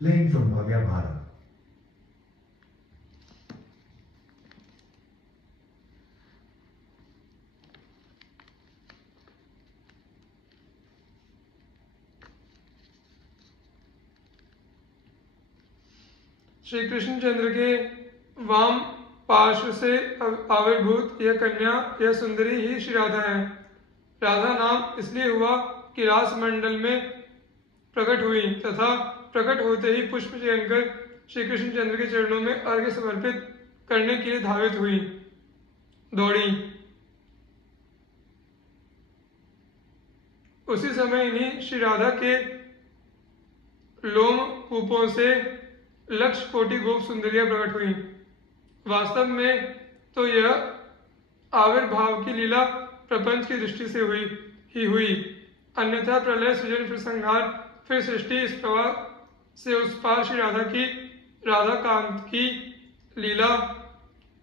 Playing from Bhavya Bharat. Shri Krishnachandra के वाम पार्श्व से आविर्भूत यह कन्या, यह सुंदरी ही श्री राधा है। राधा नाम इसलिए हुआ कि रास मंडल में प्रकट हुई तथा प्रकट होते ही पुष्प चयन कर श्री कृष्णचंद्र के चरणों में अर्घ्य समर्पित करने के लिए धावित हुई, दौड़ी। उसी समय इन्हीं श्री राधा के लोम कूपों से लक्ष कोटि गोप सुंदरियां प्रकट हुई। वास्तव में तो यह आविर्भाव की लीला प्रपंच की दृष्टि से हुई। अन्यथा प्रलय, सृजन, फिर संहार, फिर सृष्टि, इस प्रवाह से उस पार श्री राधा कांत की लीला,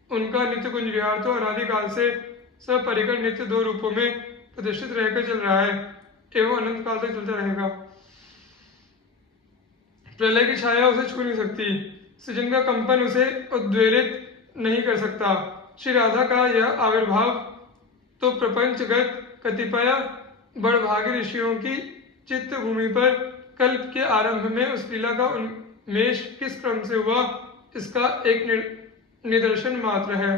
उनका नित्य कुंज विहार तो अनादिकाल से सपरिकर नित्य दो रूपों में प्रतिष्ठित रहकर चल रहा है एवं अनंत काल तक चलता रहेगा। प्रलय की छाया उसे छू नहीं सकती, सृजन का कंपन उसे उद्वेलित नहीं कर सकता। श्री राधा का यह आविर्भाव तो प्रपंचगत कतिपय बड़भागी ऋषियों की चित्त भूमि पर कल्प के आरंभ में उस लीला का उन्मेष किस क्रम से हुआ, इसका एक निदर्शन मात्र है।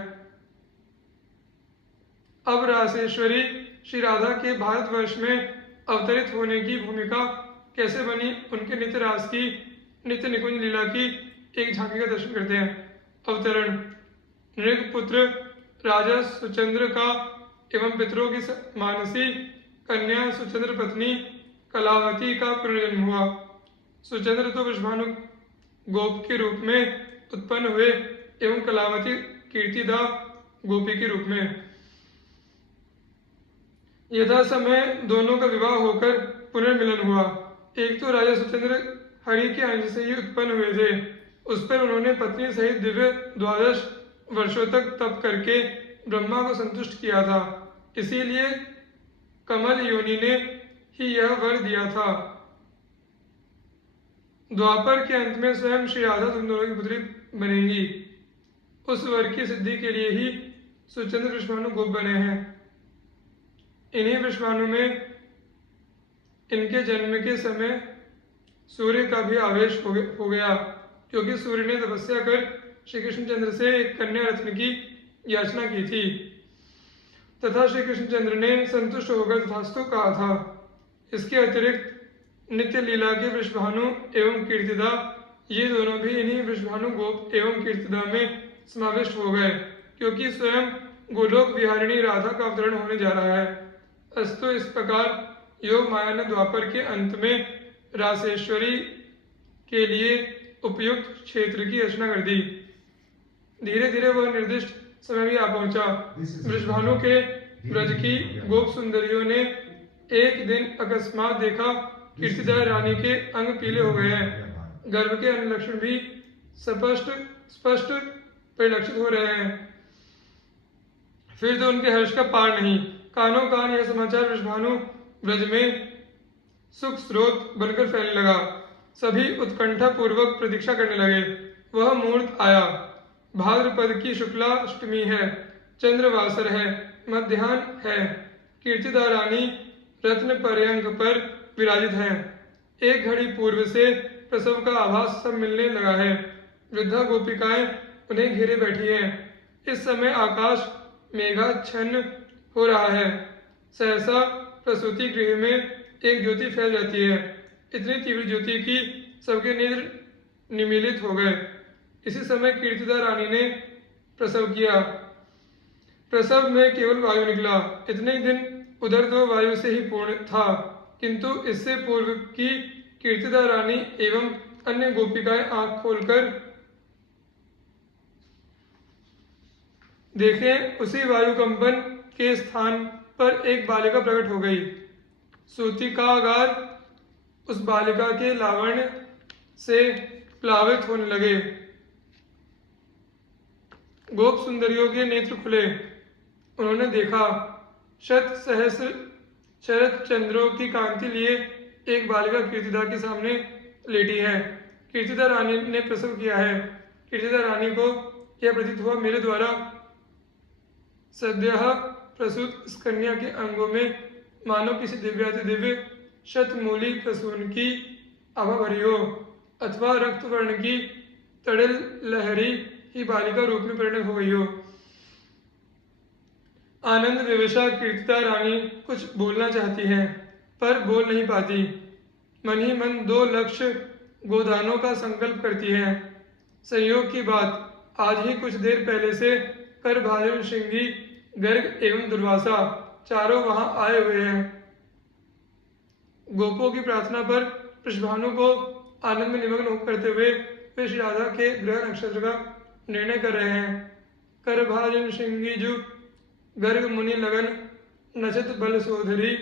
अब रासेश्वरी श्री राधा के भारतवर्ष में अवतरित होने की भूमिका कैसे बनी, उनके नित्य रास की, नित्य निकुंज लीला की एक झांकी का दर्शन करते हैं। अवतरण: नृगपुत्र राजा सुचंद्र का एवं पितरों की मानसी कन्या सुचंद्र पत्नी कलावती का पुनर्जन्म हुआ। सुचंद्र तो वृषभानु गोप के रूप में उत्पन्न हुए एवं कलावती कीर्तिदा गोपी के रूप में। यथा समय दोनों का विवाह होकर पुनर्मिलन हुआ। एक तो राजा सुचंद्र हरि के अंश से ही उत्पन्न हुए थे, उस पर उन्होंने पत्नी सहित दिव्य 12 वर्षों तक तप करके ब्रह्मा को संतुष्ट किया था। इसीलिए कमल योनि ने ही यह वर दिया था। द्वापर के अंत में स्वयं श्री राधा तुम दोनों की पुत्री बनेंगी। उस वर की सिद्धि के लिए ही सुचंद्र वृषभानु गोप बने हैं। इन्हीं वृषभानु में इनके जन्म के समय सूर्य का भी आवेश हो गया, क्योंकि सूर्य ने तपस्या कर श्री कृष्णचंद्र से एक कन्या रत्न की याचना की थी तथा श्री कृष्णचंद्र ने संतुष्ट होकर तथास्तु कहा था। इसके अतिरिक्त नित्य लीला के वृषभानु एवं कीर्तिदा, ये दोनों भी इन्हीं वृषभानु गोप एवं कीर्तिदा में समाविष्ट हो गए, क्योंकि स्वयं गोलोक विहारिणी राधा का अवतरण होने जा रहा है। अस्तु इस प्रकार योग माया ने द्वापर के अंत में रासेश्वरी के लिए उपयुक्त क्षेत्र की रचना कर दी। धीरे धीरे वह निर्दिष्ट समय भी आ पहुंचा। वृषभानु के ब्रज की गोप सुंदरियों ने एक दिन अकस्मात देखा कीर्तिदा रानी के अंग पीले हो गए हैं, गर्भ के अन्य लक्षण भी स्पष्ट परिलक्षित हो रहे हैं। फिर तो उनके हर्ष का पार नहीं। कानों कान यह समाचार वृषभानु ब्रज में सुख स्रोत बनकर फैलने लगा। सभी उत्कंठा पूर्वक प्रतीक्षा करने लगे। वह मुहूर्त आया। भाद्रपद की शुक्ला अष्टमी है, चंद्रवासर है, मध्याह्न है। कीर्तिदा रानी रत्न पर्यंक पर विराजित है। एक घड़ी पूर्व से प्रसव का आभास सब मिलने लगा है। वृद्धा गोपिकाएं उन्हें घेरे बैठी हैं। इस समय आकाश मेघाच्छन्न हो रहा है। सहसा प्रसूति गृह में एक ज्योति फैल जाती है, इतनी तीव्र ज्योति कि सबके नेत्र निमीलित हो गए। इसी समय कीर्तिदा रानी ने प्रसव किया। प्रसव में केवल वायु निकला। इतने दिन उधर तो वायु से ही पूर्ण था, किंतु इससे पूर्व की कीर्तिदा रानी एवं अन्य गोपिकाएं आंख खोलकर देखें, उसी वायुकंपन के स्थान पर एक बालिका प्रकट हो गई। सूतिकागार उस बालिका के लावण्य से प्लावित होने लगे। गोप सुंदरियों के नेत्र खुले। उन्होंने देखा शत सहस्र शरद चंद्रों की कांति लिए एक बालिका कीर्तिदा के सामने लेटी है। कीर्तिदा रानी ने प्रसव किया है। कीर्तिदा रानी को यह प्रतीत हुआ, मेरे द्वारा सद्यः प्रसूत इस कन्या के अंगों में मानो किसी दिव्याति दिव्य शतमूली प्रसून की आभा भरी हो, अथवा रक्त वर्ण की तड़िल लहरी ही बालिका रूप में परिणत हो गई हो। आनंद विवशा कीर्तिदा रानी कुछ बोलना चाहती है पर बोल नहीं पाती। मन ही मन 2 लक्ष्य गोदानों का संकल्प करती है। संयोग की बात, आज ही कुछ देर पहले से करभाजन, श्रृंगी, गर्ग एवं दुर्वासा चारों वहां आए हुए हैं। गोपों की प्रार्थना पर वृषभानु को आनंद में निमग्न करते हुए वे श्री राधा के ग्रह नक्षत्र का निर्णय कर रहे हैं। करभाजन, श्रृंगी, जु, गर्ग, मुनि, लगन, नचत बल सोधरी,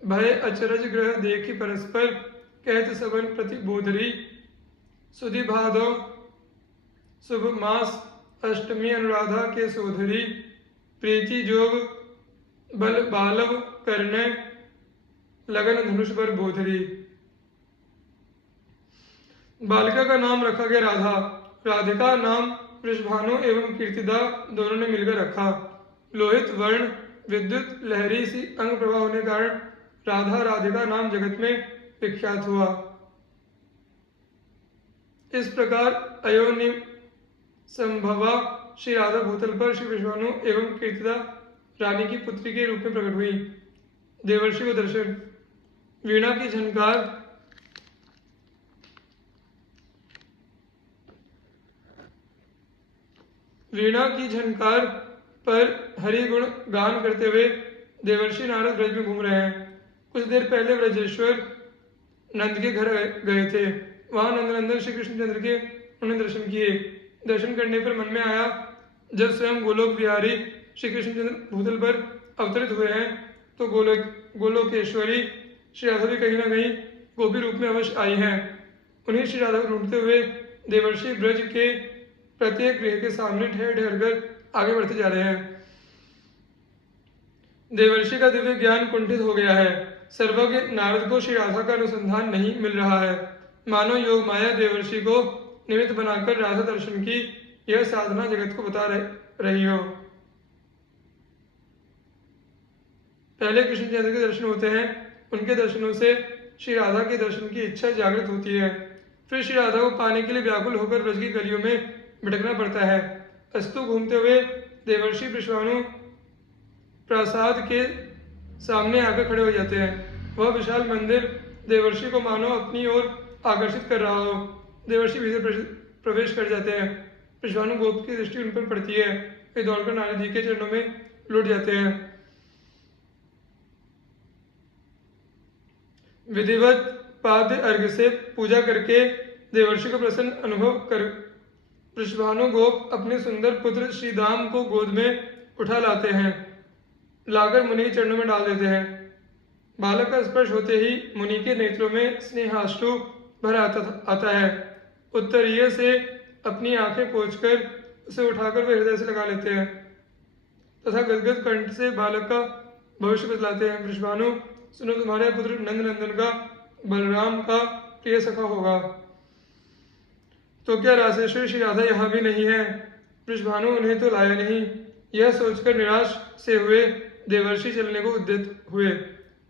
भय अचरज ग्रह देखी परस्पर, कहत सबन प्रतिबोधरी, सुधि भादो शुभ मास, अष्टमी अनुराधा के सोधरी, प्रीति जोग बल बालव करने, लगन धनुष पर बोधरी। बालिका का नाम रखा गया राधा। राधिका नाम वृषभानु एवं कीर्तिदा दोनों ने मिलकर रखा। लोहित वर्ण, विद्युत लहरी सी अंग प्रभा होने के कारण राधा राधिका नाम जगत में विख्यात हुआ। इस प्रकार अयोनि संभवा श्री राधा भूतल पर श्री वृषभानु एवं कीर्तिदा रानी की पुत्री के रूप में प्रकट हुई। देवर्षि को दर्शन। वीणा की झनकार पर हरि गुण गान करते हुए देवर्षि नारद ब्रज में घूम रहे हैं। कुछ देर पहले ब्रजेश्वर नंद के घर गए थे। वहां नंदनंदन श्री कृष्णचंद्र के उन्हें दर्शन किए। दर्शन करने पर मन में आया, जब स्वयं गोलोक बिहारी श्री कृष्णचंद्र भूतल पर अवतरित हुए हैं तो गोलोकेश्वरी श्री राधा भी कहीं न कहीं गोपी रूप में अवश्य आई हैं। उन्हीं श्री राधा को ढूंढते हुए देवर्षि ब्रज के प्रत्येक गृह के सामने ठहर ठहर कर आगे बढ़ते जा रहे हैं। देवर्षि का दिव्य ज्ञान कुंठित हो गया है। सर्वज्ञ नारद को श्री राधा का अनुसंधान नहीं मिल रहा है। मानो योग माया देवर्षि को निमित्त बनाकर राधा दर्शन की यह साधना जगत को बता रही हो। पहले कृष्णचंद्र के दर्शन होते हैं, उनके दर्शनों से श्री राधा के दर्शन की इच्छा जागृत होती है। फिर श्री राधा को पाने के लिए व्याकुल होकर ब्रज की गलियों में भटकना पड़ता है। अस्तु घूमते हुए देवर्षि वृषभानु प्रासाद के सामने आकर खड़े हो जाते हैं। वह विशाल मंदिर देवर्षि को मानो अपनी ओर आकर्षित कर रहा हो। देवर्षि भीतर प्रवेश कर जाते हैं। वृषभानु गोप की दृष्टि उन पर पड़ती है। वे दौड़कर नारद जी के चरणों में लौट जाते हैं। विधिवत पाद्य अर्घ्य से पूजा करके देवर्षि को प्रसन्न अनुभव कर वृषभानु गोप अपने सुंदर पुत्र श्री दाम को गोद में उठा लाते हैं, लाकर मुनि के चरणों में डाल देते हैं। बालक का स्पर्श होते ही मुनि के नेत्रों में स्नेहाश्रु भर आता है। उत्तरीय से अपनी आंखें पोंछकर उसे उठाकर वे हृदय से लगा लेते हैं तथा गदगद कंठ से बालक का भविष्य बतलाते हैं। वृषभानु, सुनो, तुम्हारे पुत्र नंदनंदन का बलराम का प्रिय सखा होगा। तो क्या रासेश्वर श्री राधा यहाँ भी नहीं है? वृषभानु उन्हें तो लाया नहीं। यह सोचकर निराश से हुए देवर्षि चलने को उद्यत हुए।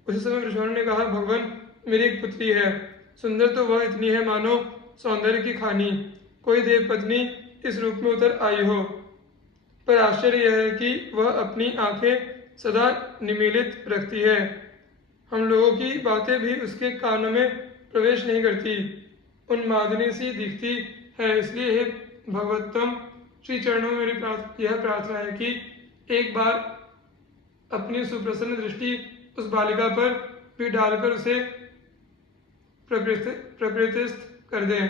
उसी समय वृषभानु ने कहा, भगवान, मेरी एक पुत्री है। सुंदर तो वह इतनी है मानो सौंदर्य की खानी कोई देव पत्नी इस रूप में उतर आई हो। पर आश्चर्य यह है कि वह अपनी आंखें सदा निमीलित रखती है। हम लोगों की बातें भी उसके कानों में प्रवेश नहीं करती, उन्मादिनी सी दिखती है। इसलिए हे भगवत्तम, श्री चरणों में मेरी यह प्रार्थना है कि एक बार अपनी सुप्रसन्न दृष्टि उस बालिका पर भी डालकर उसे प्रकृतिस्थ कर दें।